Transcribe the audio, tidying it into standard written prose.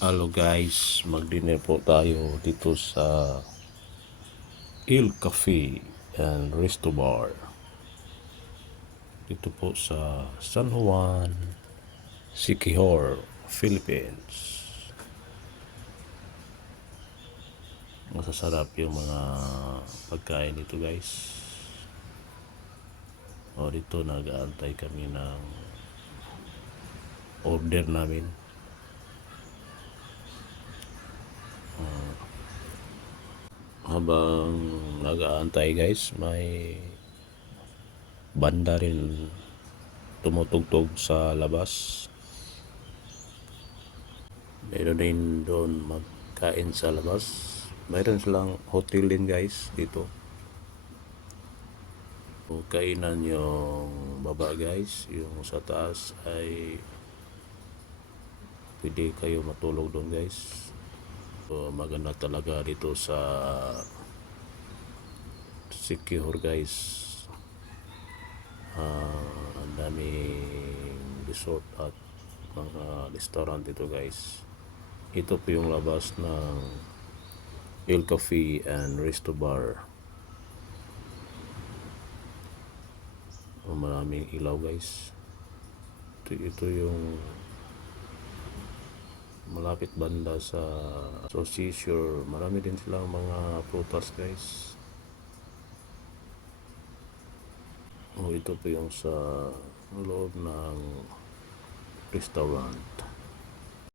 Hello guys, mag-dinner po tayo dito sa Il Cafe and Resto Bar. Dito po sa San Juan, Siquijor, Philippines. Masasarap yung mga pagkain dito guys. O dito nag-aantay kami ng order namin. Habang nag-aantay guys, may banda rin tumutugtog sa labas. Meron din doon magkain sa labas. Mayroon silang hotel din guys dito. Kung kainan yung baba guys, yung sa taas ay pwede kayo matulog doon guys. So, maganda talaga dito sa Siquijor guys. Ang daming resort at mga restaurant dito guys. Ito po yung labas ng Il Cafe and Resto Bar. Maraming ilaw guys. Ito yung malapit banda sa seashore. Marami din silang mga prutas guys. Ito po yung sa loob ng restaurant.